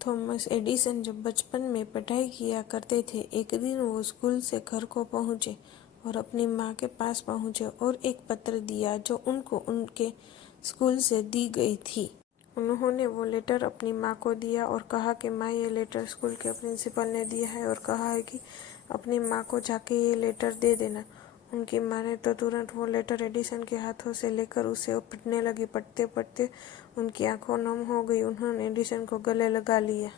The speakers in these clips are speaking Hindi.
थॉमस एडिसन जब बचपन में पढ़ाई किया करते थे, एक दिन वो स्कूल से घर को पहुंचे और अपनी माँ के पास पहुंचे और एक पत्र दिया जो उनको उनके स्कूल से दी गई थी। उन्होंने वो लेटर अपनी माँ को दिया और कहा कि माँ, ये लेटर स्कूल के प्रिंसिपल ने दिया है और कहा है कि अपनी माँ को जाके ये लेटर दे देना। उनकी माँ ने तो तुरंत वो लेटर एडिसन के हाथों से लेकर उसे पढ़ने लगी। पढ़ते पढ़ते उनकी आंखें नम हो गई। उन्होंने एडिसन को गले लगा लिया।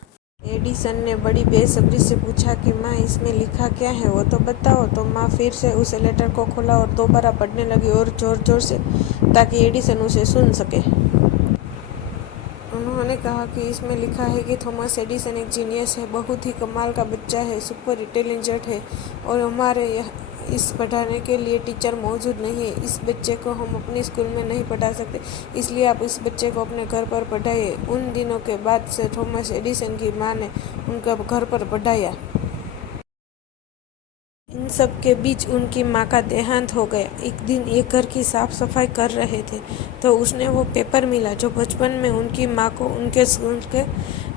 एडिसन ने बड़ी बेसब्री से पूछा कि माँ, इसमें लिखा क्या है, वो तो बताओ। तो माँ फिर से उस लेटर को खोला और दोबारा पढ़ने लगी और जोर जोर से, ताकि एडिसन उसे सुन सके। उन्होंने कहा कि इसमें लिखा है कि थॉमस एडिसन एक जीनियस है, बहुत ही कमाल का बच्चा है, सुपर इंटेलिजेंट है और हमारे इस पढ़ाने के लिए टीचर मौजूद नहीं है। इस बच्चे को हम अपने स्कूल में नहीं पढ़ा सकते, इसलिए आप इस बच्चे को अपने घर पर पढ़ाइए। उन दिनों के बाद से थॉमस एडिसन की माँ ने उनका घर पर पढ़ाया। इन सब के बीच उनकी माँ का देहांत हो गया। एक दिन ये घर की साफ सफाई कर रहे थे तो उसने वो पेपर मिला जो बचपन में उनकी माँ को उनके स्कूल के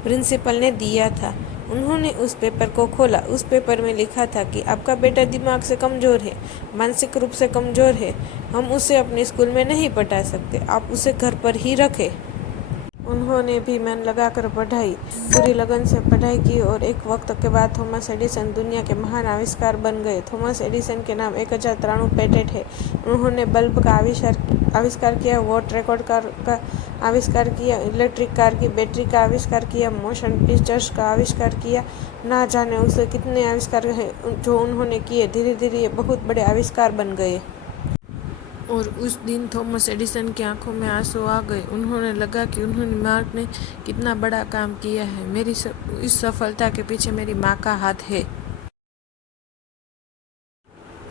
प्रिंसिपल ने दिया था। उन्होंने उस पेपर को खोला। उस पेपर में लिखा था कि आपका बेटा दिमाग से कमज़ोर है, मानसिक रूप से कमज़ोर है, हम उसे अपने स्कूल में नहीं पढ़ा सकते, आप उसे घर पर ही रखें। उन्होंने भी मन लगाकर पढ़ाई, पूरी लगन से पढ़ाई की और एक वक्त के बाद थॉमस एडिसन दुनिया के महान आविष्कार बन गए। थॉमस एडिसन के नाम 1093 पेटेंट है। उन्होंने बल्ब का आविष्कार किया, वॉट रिकॉर्ड का आविष्कार किया, इलेक्ट्रिक कार की बैटरी का आविष्कार किया, मोशन पिक्चर्स का आविष्कार किया। ना जाने उसे कितने आविष्कार हैं जो उन्होंने किए। धीरे धीरे ये बहुत बड़े आविष्कार बन गए। और उस दिन थॉमस एडिसन की आंखों में आंसू आ गए। उन्होंने लगा कि उन्होंने माँ ने कितना बड़ा काम किया है। इस सफलता के पीछे मेरी माँ का हाथ है।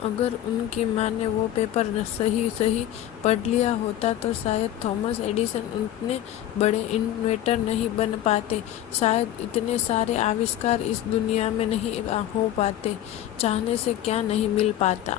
अगर उनकी माँ ने वो पेपर सही पढ़ लिया होता तो शायद थॉमस एडिसन इतने बड़े इन्वेंटर नहीं बन पाते, शायद इतने सारे आविष्कार इस दुनिया में नहीं हो पाते, चाहने से क्या नहीं मिल पाता।